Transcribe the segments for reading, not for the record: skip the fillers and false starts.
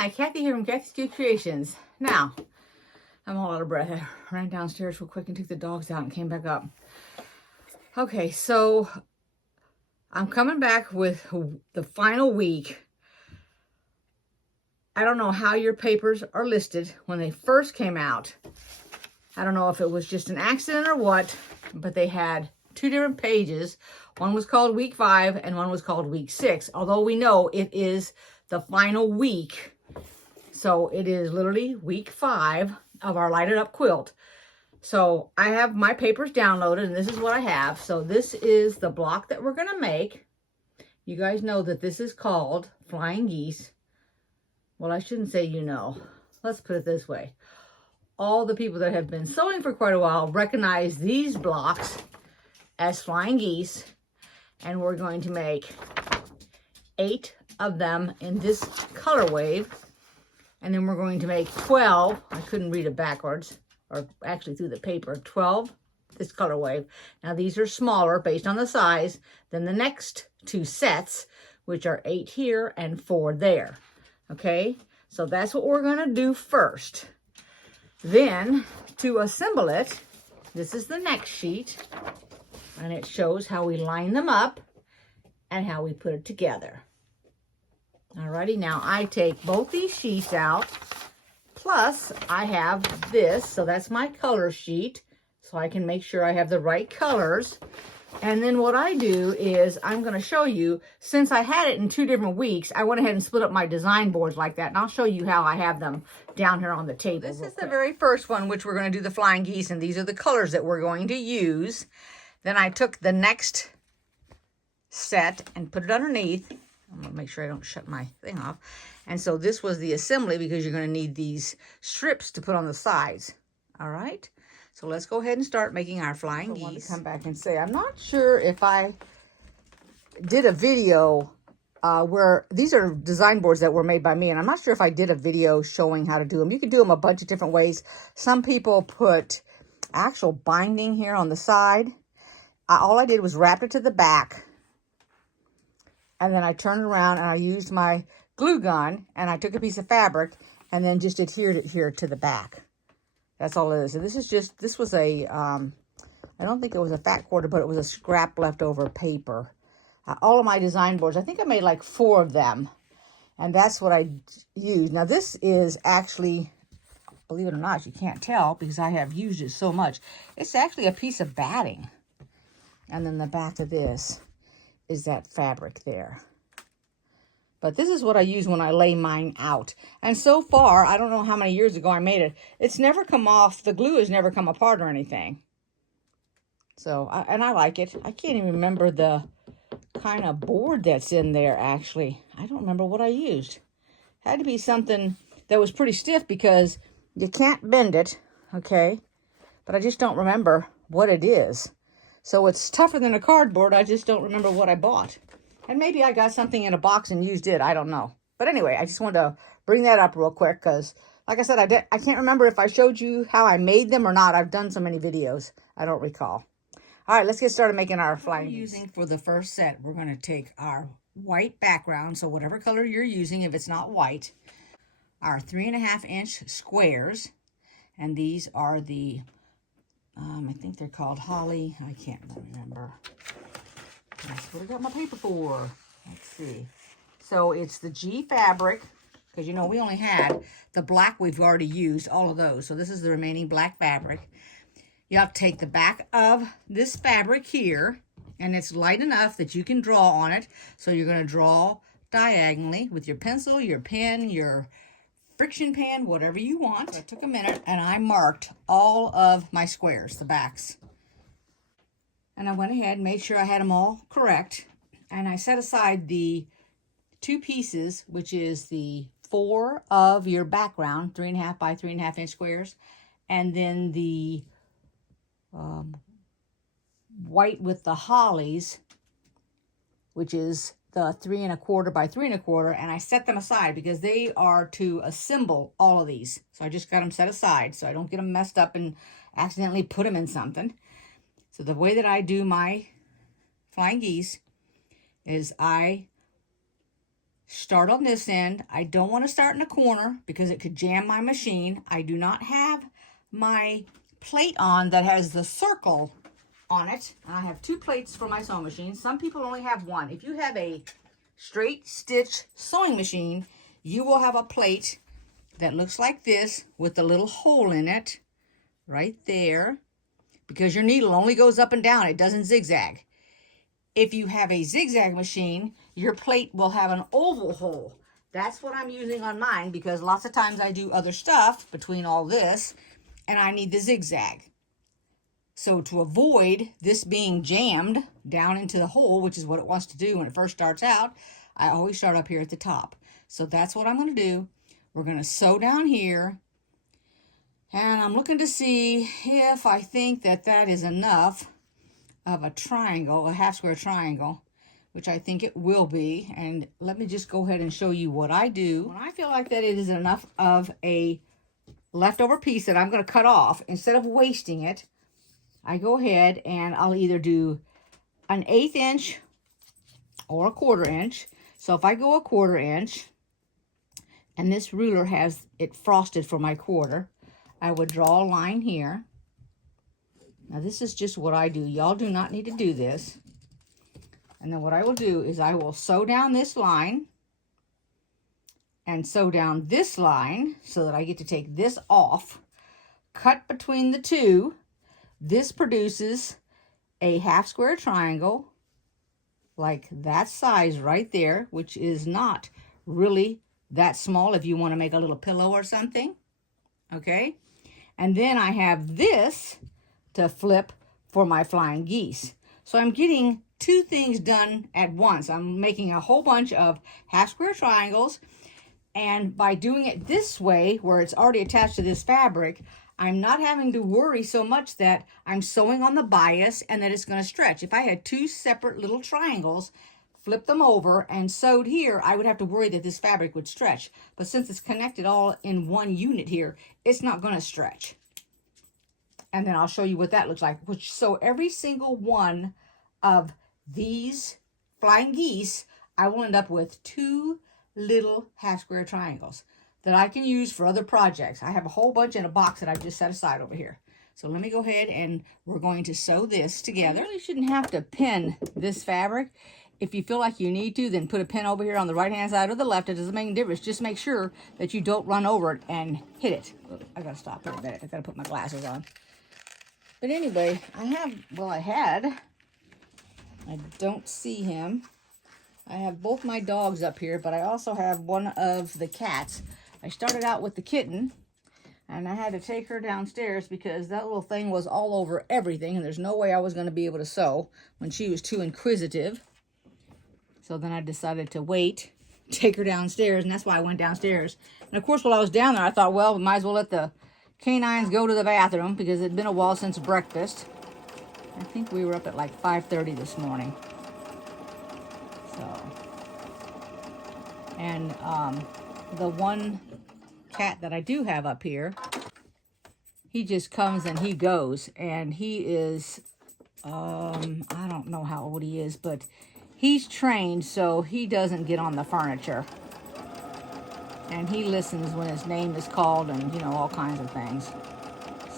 Hi, Kathy here from kathyskutekreations. Now, I'm all out of breath. I ran downstairs real quick and took the dogs out and came back up. Okay, so I'm coming back with the final week. I don't know how your papers are listed when they first came out. I don't know if it was just an accident or what, but they had two different pages. One was called week 5 and one was called week 6. Although we know it is the final week. So it is literally week 5 of our lighted up quilt. So I have my papers downloaded and this is what I have. So this is the block that we're going to make. You guys know that this is called Flying Geese. Well, I shouldn't say you know. Let's put it this way. All the people that have been sewing for quite a while recognize these blocks as Flying Geese. And we're going to make 8 of them in this color wave. And then we're going to make 12. I couldn't read it backwards, or actually through the paper. 12 this color wave. Now these are smaller based on the size than the next 2 sets, which are 8 here and 4 there. Okay, so that's what we're going to do first. Then to assemble it, this is the next sheet, and it shows how we line them up and how we put it together. Alrighty, now I take both these sheets out, plus I have this, so that's my color sheet, so I can make sure I have the right colors. And then what I do is I'm going to show you, since I had it in 2 different weeks, I went ahead and split up my design boards like that, and I'll show you how I have them down here on the table. This is the very first one, which we're going to do the Flying Geese, and these are the colors that we're going to use. Then I took the next set and put it underneath. I'm going to make sure I don't shut my thing off. And so this was the assembly, because you're going to need these strips to put on the sides. All right. So let's go ahead and start making our Flying Geese. I want to come back and say, I'm not sure if I did a video where these are design boards that were made by me. And I'm not sure if I did a video showing how to do them. You can do them a bunch of different ways. Some people put actual binding here on the side. All I did was wrap it to the back. And then I turned it around and I used my glue gun and I took a piece of fabric and then just adhered it here to the back. That's all it is. And this was a, I don't think it was a fat quarter, but it was a scrap leftover paper. All of my design boards, I think I made like 4 of them. And that's what I used. Now this is actually, believe it or not, you can't tell because I have used it so much. It's actually a piece of batting. And then the back of this is that fabric there. But this is what I use when I lay mine out. And so far, I don't know how many years ago I made it. It's never come off. The glue has never come apart or anything. So, and I like it. I can't even remember the kind of board that's in there, actually. I don't remember what I used. Had to be something that was pretty stiff because you can't bend it, okay? But I just don't remember what it is. So it's tougher than a cardboard. I just don't remember what I bought. And maybe I got something in a box and used it. I don't know. But anyway, I just wanted to bring that up real quick because, like I said, I can't remember if I showed you how I made them or not. I've done so many videos. I don't recall. All right, let's get started making our Flying Geese. Using for the first set, we're going to take our white background. So whatever color you're using, if it's not white, our 3.5-inch squares. And these are the, I think they're called holly. I can't remember. That's what I got my paper for. Let's see. So it's the G fabric, because you know we only had the black we've already used, all of those. So this is the remaining black fabric. You have to take the back of this fabric here, and it's light enough that you can draw on it. So you're going to draw diagonally with your pencil, your pen, your friction pen, whatever you want. So I took a minute and I marked all of my squares, the backs. And I went ahead and made sure I had them all correct. And I set aside the 2 pieces, which is the 4 of your background, 3.5 by 3.5-inch squares. And then the white with the hollies, which is the 3.25 by 3.25. And I set them aside because they are to assemble all of these. So I just got them set aside so I don't get them messed up and accidentally put them in something. So the way that I do my Flying Geese is I start on this end. I don't want to start in the corner because it could jam my machine. I do not have my plate on that has the circle on it. I have 2 plates for my sewing machine. Some people only have 1. If you have a straight stitch sewing machine, you will have a plate that looks like this with a little hole in it right there, because your needle only goes up and down. It doesn't zigzag. If you have a zigzag machine, your plate will have an oval hole. That's what I'm using on mine, because lots of times I do other stuff between all this and I need the zigzag. So to avoid this being jammed down into the hole, which is what it wants to do when it first starts out, I always start up here at the top. So that's what I'm going to do. We're going to sew down here. And I'm looking to see if I think that that is enough of a triangle, a half square triangle, which I think it will be. And let me just go ahead and show you what I do. When I feel like that it is enough of a leftover piece that I'm going to cut off, instead of wasting it, I go ahead and I'll either do an 1/8 inch or a 1/4 inch. So if I go a 1/4 inch, and this ruler has it frosted for my 1/4, I would draw a line here. Now this is just what I do. Y'all do not need to do this. And then what I will do is I will sew down this line and sew down this line so that I get to take this off, cut between the two. This produces a half square triangle like that size right there, which is not really that small if you want to make a little pillow or something. Okay? And then I have this to flip for my flying geese. So I'm getting 2 things done at once. I'm making a whole bunch of half square triangles, and by doing it this way, where it's already attached to this fabric, I'm not having to worry so much that I'm sewing on the bias and that it's going to stretch. If I had 2 separate little triangles, flip them over and sewed here, I would have to worry that this fabric would stretch. But since it's connected all in one unit here, it's not going to stretch. And then I'll show you what that looks like. So every single one of these flying geese, I will end up with 2 little half square triangles that I can use for other projects. I have a whole bunch in a box that I've just set aside over here. So let me go ahead and we're going to sew this together. You really shouldn't have to pin this fabric. If you feel like you need to, then put a pin over here on the right hand side or the left. It doesn't make any difference. Just make sure that you don't run over it and hit it. I gotta stop here a minute. I gotta put my glasses on. But anyway, I don't see him. I have both my dogs up here, but I also have one of the cats. I started out with the kitten, and I had to take her downstairs because that little thing was all over everything, and there's no way I was going to be able to sew when she was too inquisitive. So then I decided to wait, take her downstairs, and that's why I went downstairs. And of course, while I was down there, I thought, well, we might as well let the canines go to the bathroom because it'd been a while since breakfast. I think we were up at like 5:30 this morning. So, and the one cat that I do have up here, he just comes and he goes, and he is, I don't know how old he is, but he's trained so he doesn't get on the furniture. And he listens when his name is called and, you know, all kinds of things.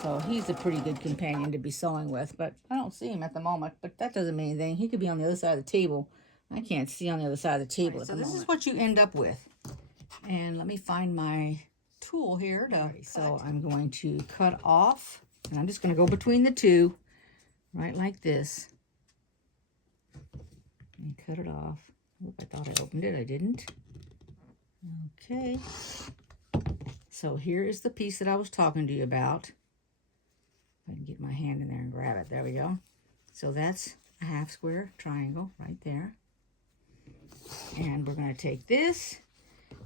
So he's a pretty good companion to be sewing with, but I don't see him at the moment, but that doesn't mean anything. He could be on the other side of the table. I can't see on the other side of the table. Right, so this is what you end up with. And let me find my tool here. So I'm going to cut off, and I'm just going to go between the two, right like this. And cut it off. Oop, I thought I opened it. I didn't. Okay. So here is the piece that I was talking to you about. I can get my hand in there and grab it. There we go. So that's a half square triangle right there. And we're going to take this,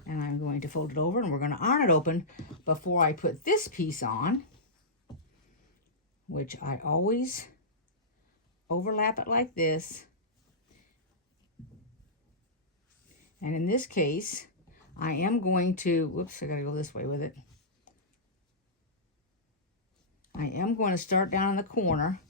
and I'm going to fold it over, and we're going to iron it open before I put this piece on, which I always overlap it like this. And in this case, I am going to, whoops, I got to go this way with it. I am going to start down in the corner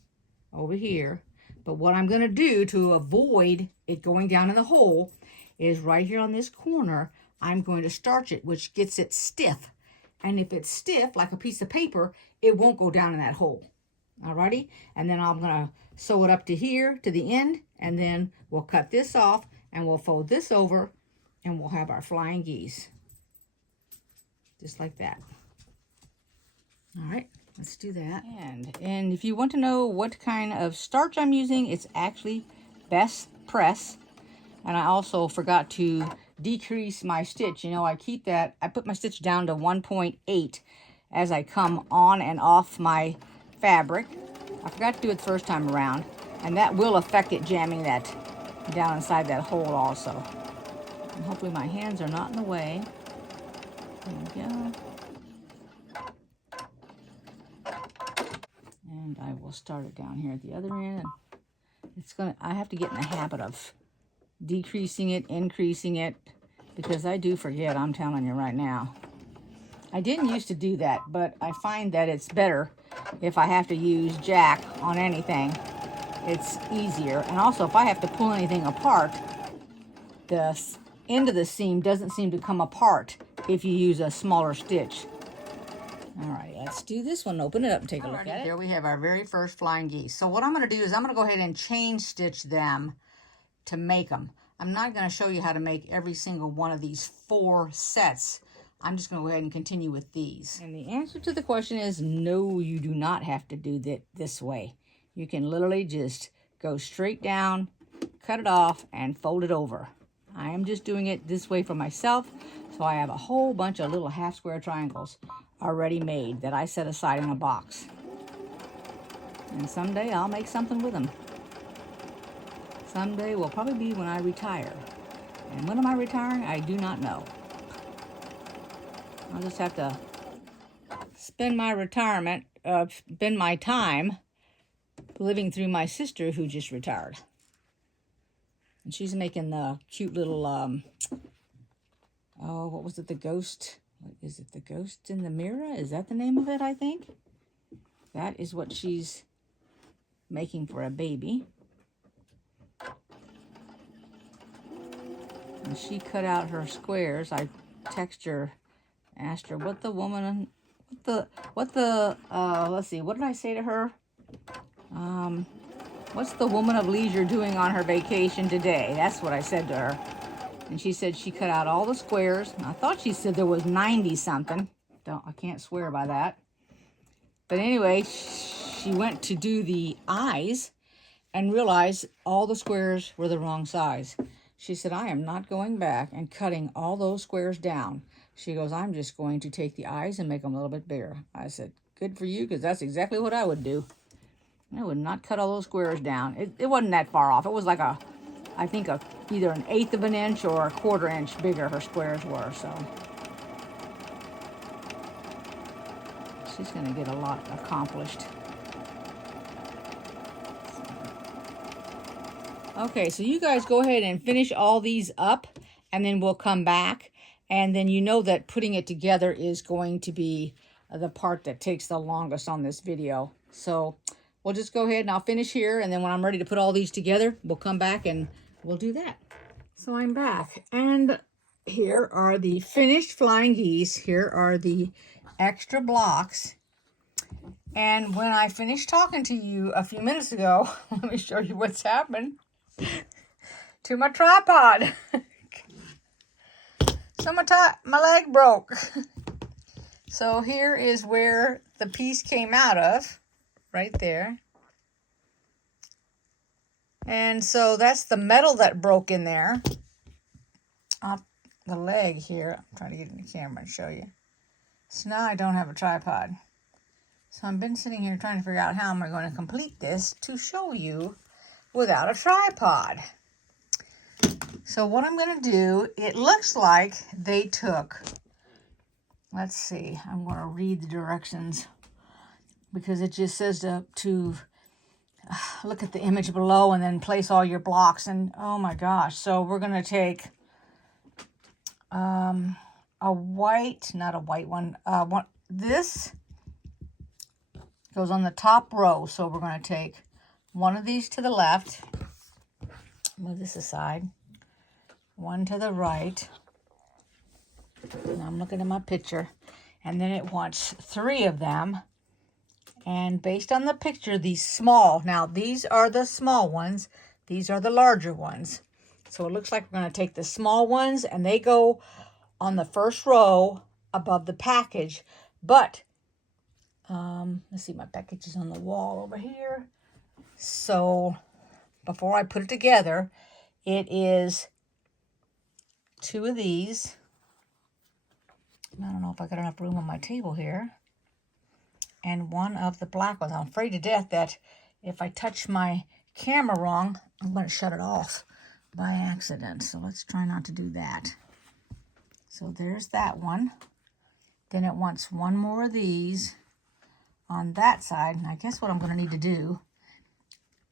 over here, but what I'm going to do to avoid it going down in the hole is right here on this corner, I'm going to starch it, which gets it stiff. And if it's stiff, like a piece of paper, it won't go down in that hole. Alrighty? And then I'm going to sew it up to here, to the end, and then we'll cut this off, and we'll fold this over, and we'll have our flying geese. Just like that. Alright, let's do that. And if you want to know what kind of starch I'm using, it's actually Best Press. And I also forgot to decrease my stitch. You know, I put my stitch down to 1.8 as I come on and off my fabric. I forgot to do it the first time around, and that will affect it jamming that down inside that hole also. And hopefully my hands are not in the way. There we go. And I will start it down here at the other end. I have to get in the habit of decreasing it, increasing it, because I do forget, I'm telling you right now. I didn't used to do that, but I find that it's better if I have to use jack on anything. It's easier. And also, if I have to pull anything apart, the end of the seam doesn't seem to come apart if you use a smaller stitch. All right, let's do this one. Open it up and take a look at it. There we have our very first flying geese. So what I'm going to do is I'm going to go ahead and chain stitch them to make them. I'm not going to show you how to make every single one of these 4 sets. I'm just going to go ahead and continue with these. And the answer to the question is no, you do not have to do that this way. You can literally just go straight down, cut it off, and fold it over. I am just doing it this way for myself, so I have a whole bunch of little half square triangles already made that I set aside in a box. And someday I'll make something with them. Someday will probably be when I retire. And when am I retiring? I do not know. I'll just have to spend my retirement, spend my time living through my sister who just retired. And she's making the cute little, oh, what was it, the ghost? What is it, the ghost in the mirror? Is that the name of it, I think? That is what she's making for a baby. And she cut out her squares. I asked her what the woman, let's see, what did I say to her? What's the woman of leisure doing on her vacation today? That's what I said to her. And she said she cut out all the squares. And I thought she said there was 90 something. I can't swear by that. But anyway, she went to do the eyes and realized all the squares were the wrong size. She said, I am not going back and cutting all those squares down. She goes, I'm just going to take the eyes and make them a little bit bigger. I said, good for you, because that's exactly what I would do. I would not cut all those squares down. It wasn't that far off. It was like I think either an 1/8 of an inch or a 1/4 inch bigger her squares were, so. She's going to get a lot accomplished. Okay, so you guys go ahead and finish all these up, and then we'll come back. And then you know that putting it together is going to be the part that takes the longest on this video. So we'll just go ahead and I'll finish here, and then when I'm ready to put all these together, we'll come back and we'll do that. So I'm back, and here are the finished flying geese. Here are the extra blocks. And when I finished talking to you a few minutes ago, let me show you what's happened to my tripod. So my leg broke. So here is where the piece came out of, right there. And so that's the metal that broke in there. Off the leg here. I'm trying to get in the camera and show you. So now I don't have a tripod. So I've been sitting here trying to figure out how am I going to complete this to show you without a tripod. So what I'm going to do, it looks like they took, let's see, I'm going to read the directions because it just says to look at the image below and then place all your blocks. And oh my gosh, so we're going to take a white, not a white one, this goes on the top row. So we're going to take one of these to the left, move this aside. one to the right. And I'm looking at my picture. And then it wants 3 of them. And based on the picture, these small. Now, these are the small ones. These are the larger ones. So it looks like we're going to take the small ones, and they go on the first row above the package. But, let's see, my package is on the wall over here. So before I put it together, it is 2 of these. I don't know if I got enough room on my table here. And 1 of the black ones. I'm afraid to death that if I touch my camera wrong, I'm going to shut it off by accident. So let's try not to do that. So there's that one. Then it wants 1 more of these on that side. And I guess what I'm going to need to do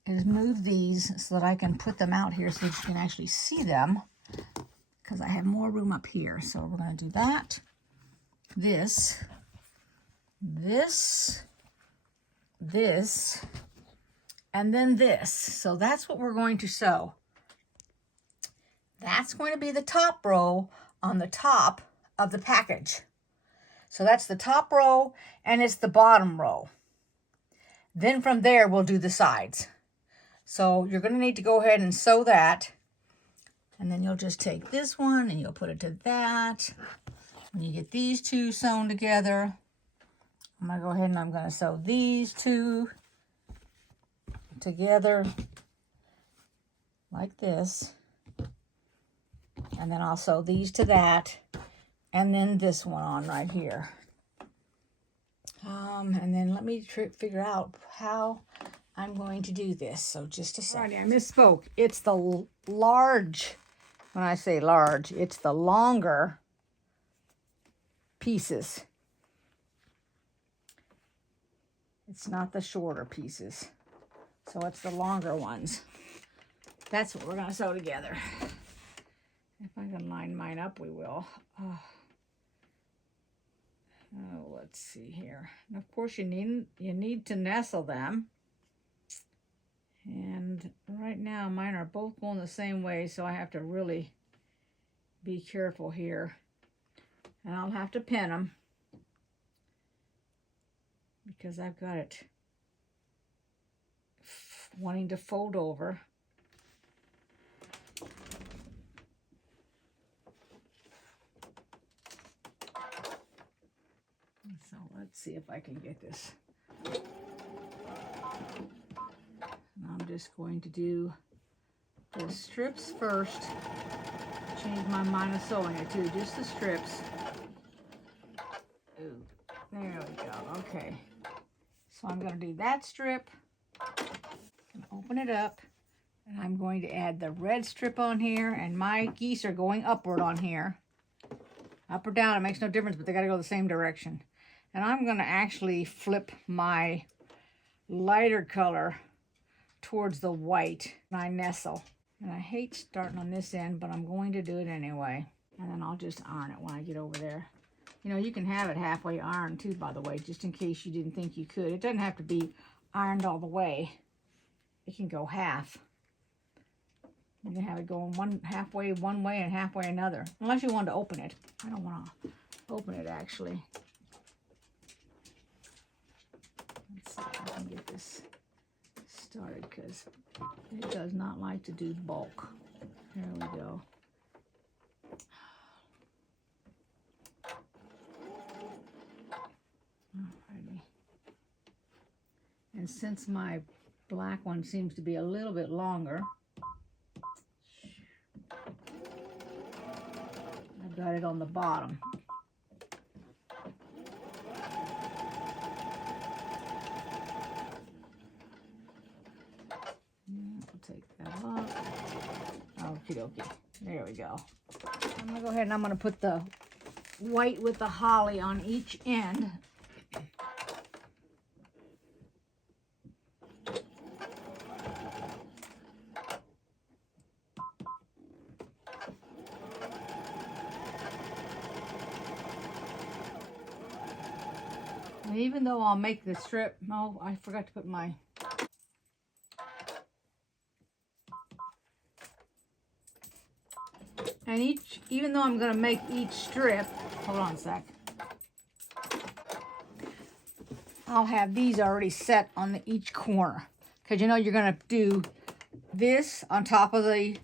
is move these so that I can put them out here so you can actually see them, because I have more room up here. So we're going to do that. This, and then this. So that's what we're going to sew. That's going to be the top row on the top of the package. So that's the top row, and it's the bottom row. Then from there, we'll do the sides. So you're going to need to go ahead and sew that. And then you'll just take this one and you'll put it to that. When you get these 2 sewn together, I'm going to go ahead and I'm going to sew these 2 together like this. And then I'll sew these to that. And then this one on right here. And then let me figure out how I'm going to do this. So just a second. Alrighty, I misspoke. It's the large. When I say large, it's the longer pieces. It's not the shorter pieces. So it's the longer ones. That's what we're going to sew together. If I can line mine up, we will. Oh, let's see here. And of course, you need to nestle them. And right now, mine are both going the same way, so I have to really be careful here. And I'll have to pin them because I've got it wanting to fold over. So let's see if I can get this. I'm just going to do the strips first. Change my mind of sewing it too, just the strips. Ooh, there we go. Okay. So I'm going to do that strip. Open it up. And I'm going to add the red strip on here. And my geese are going upward on here. Up or down, it makes no difference, but they got to go the same direction. And I'm going to actually flip my lighter color towards the white. And I nestle. And I hate starting on this end, but I'm going to do it anyway. And then I'll just iron it when I get over there. You know, you can have it halfway ironed too, by the way, just in case you didn't think you could. It doesn't have to be ironed all the way. It can go half. You can have it going halfway one way and halfway another. Unless you want to open it. I don't want to open it, actually. Let's see if I can get this started, because it does not like to do bulk. There we go. Alrighty. And since my black one seems to be a little bit longer, I've got it on the bottom. Take that off. Okie dokie. There we go. I'm going to go ahead and I'm going to put the white with the holly on each end. And even though I'll make the strip, oh, I forgot to put my And even though I'm going to make each strip, hold on a sec, I'll have these already set on each corner. Because you know you're going to do this on top of the,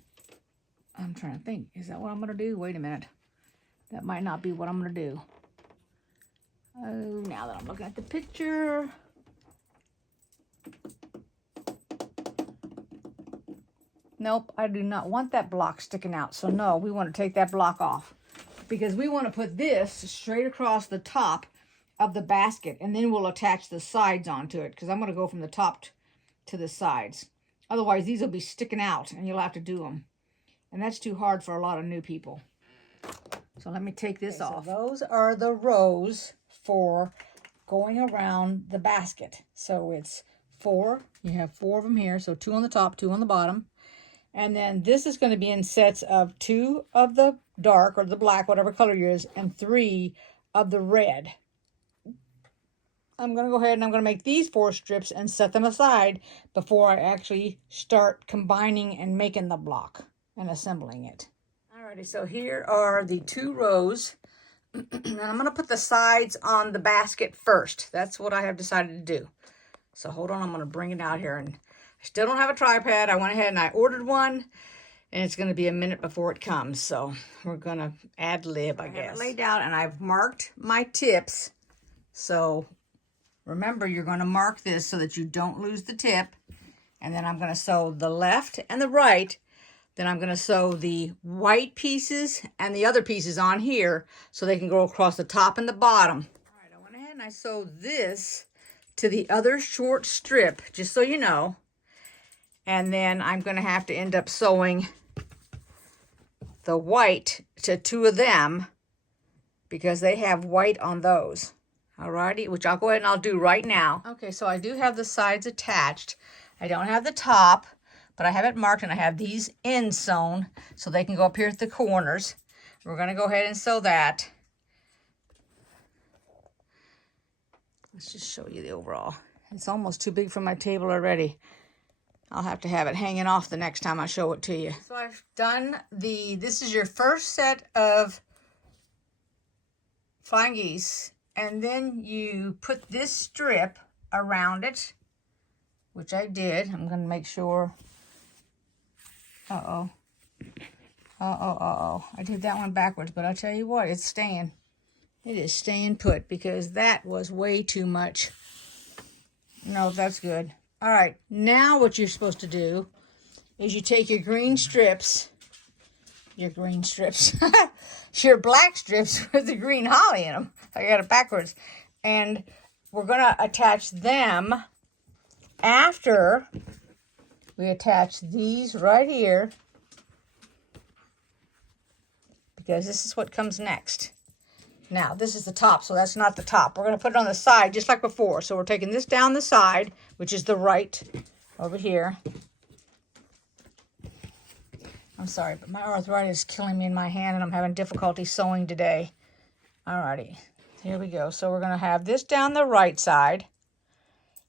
I'm trying to think, is that what I'm going to do? Wait a minute. That might not be what I'm going to do. Oh, now that I'm looking at the picture. Nope, I do not want that block sticking out. So no, we want to take that block off. Because we want to put this straight across the top of the basket. And then we'll attach the sides onto it. Because I'm going to go from the top to the sides. Otherwise, these will be sticking out and you'll have to do them. And that's too hard for a lot of new people. So let me take this off. So those are the rows for going around the basket. So it's 4. You have 4 of them here. So 2 on the top, 2 on the bottom. And then this is going to be in sets of 2 of the dark or the black, whatever color yours, and 3 of the red. I'm going to go ahead and I'm going to make these 4 strips and set them aside before I actually start combining and making the block and assembling it. Alrighty, so here are the 2 rows. And I'm going to put the sides on the basket first. That's what I have decided to do. So hold on, I'm going to bring it out here. And I still don't have a tripod. I went ahead and I ordered one. And it's going to be a minute before it comes. So we're going to ad lib, I guess. I have it laid out and I've marked my tips. So remember, you're going to mark this so that you don't lose the tip. And then I'm going to sew the left and the right. Then I'm going to sew the white pieces and the other pieces on here so they can go across the top and the bottom. All right, I went ahead and I sewed this to the other short strip, just so you know. And then I'm going to have to end up sewing the white to 2 of them because they have white on those. Alrighty, which I'll go ahead and I'll do right now. Okay, so I do have the sides attached. I don't have the top, but I have it marked and I have these ends sewn so they can go up here at the corners. We're going to go ahead and sew that. Let's just show you the overall. It's almost too big for my table already. I'll have to have it hanging off the next time I show it to you. So I've done this is your first set of flying geese. And then you put this strip around it, which I did. I'm going to make sure. Uh-oh. I did that one backwards, but I'll tell you what, it's staying. It is staying put because that was way too much. No, that's good. All right, now what you're supposed to do is you take your green strips, your black strips with the green holly in them. I got it backwards. And we're going to attach them after we attach these right here, because this is what comes next. Now, this is the top, so that's not the top. We're going to put it on the side just like before. So we're taking this down the side, which is the right over here. I'm sorry, but my arthritis is killing me in my hand, and I'm having difficulty sewing today. Alrighty, here we go. So we're going to have this down the right side.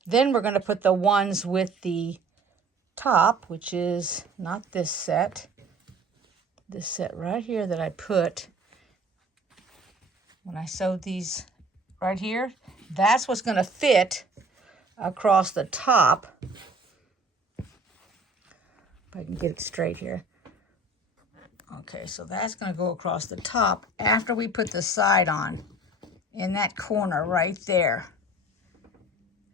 Then we're going to put the ones with the top, which is not this set. This set right here that I put when I sewed these right here. That's what's going to fit across the top. If I can get it straight here. Okay, so that's going to go across the top after we put the side on in that corner right there.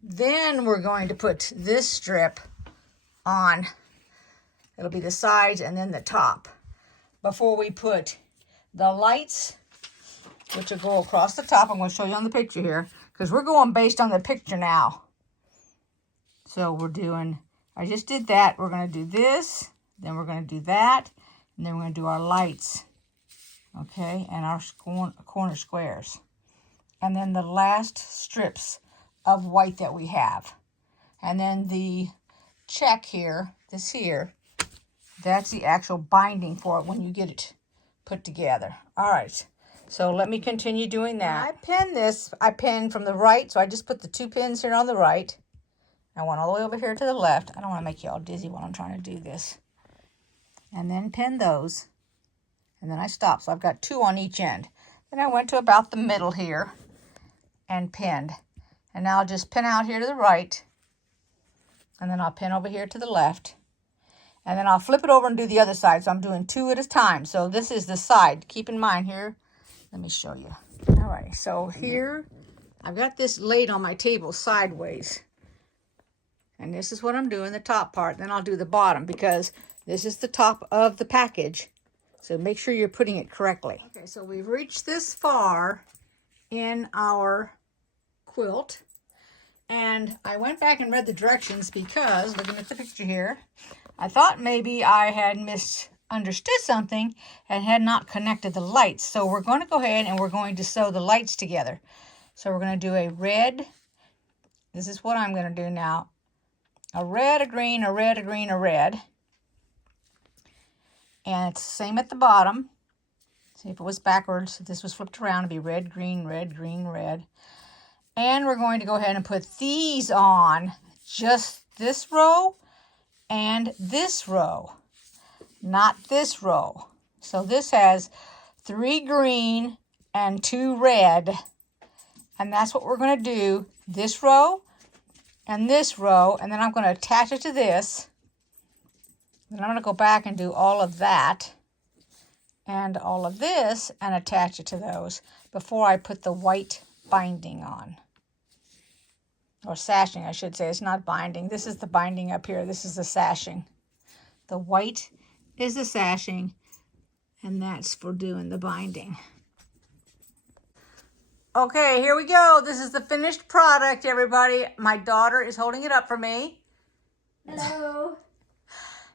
Then we're going to put this strip on. It'll be the sides and then the top before we put the lights, which will go across the top. I'm going to show you on the picture here because we're going based on the picture now. So we're doing, I just did that. We're going to do this, then we're going to do that, and then we're going to do our lights, okay, and our corner squares. And then the last strips of white that we have. And then the check here, this here, that's the actual binding for it when you get it put together. All right, so let me continue doing that. When I pin this, I pin from the right, so I just put the 2 pins here on the right. I want all the way over here to the left. I don't want to make you all dizzy while I'm trying to do this. And then pin those. and then I stop. So I've got 2 on each end. Then I went to about the middle here and pinned. And now I'll just pin out here to the right, and then I'll pin over here to the left. And then I'll flip it over and do the other side. So I'm doing 2 at a time. So this is the side. Keep in mind here. Let me show you. All right. So here, I've got this laid on my table sideways. And this is what I'm doing, the top part. Then I'll do the bottom because this is the top of the package. So make sure you're putting it correctly. Okay, so we've reached this far in our quilt. And I went back and read the directions because, looking at the picture here, I thought maybe I had misunderstood something and had not connected the lights. So we're going to go ahead and we're going to sew the lights together. So we're going to do a red. This is what I'm going to do now. A red, a green, a red, a green, a red. And it's the same at the bottom. See, if it was backwards, if this was flipped around, it'd be red, green, red, green, red. And we're going to go ahead and put these on, just this row and this row, not this row. So this has 3 green and 2 red. And that's what we're going to do, this row and this row. And then I'm going to attach it to this. Then I'm going to go back and do all of that and all of this and attach it to those before I put the white binding on. Or sashing, I should say. It's not binding. This is the binding up here. This is the sashing. The white is the sashing, and that's for doing the binding. Okay, here we go. This is the finished product, everybody. My daughter is holding it up for me. Hello.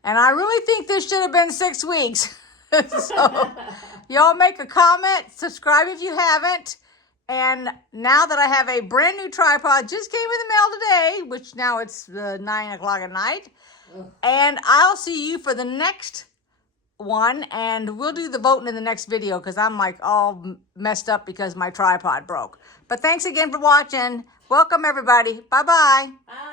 And I really think this should have been 6 weeks. So, y'all make a comment, subscribe if you haven't. And now that I have a brand new tripod, just came in the mail today, which now it's 9 o'clock at night. And I'll see you for the next one. And we'll do the voting in the next video because I'm like all messed up because my tripod broke. But thanks again for watching. Welcome, everybody. Bye-bye. Bye.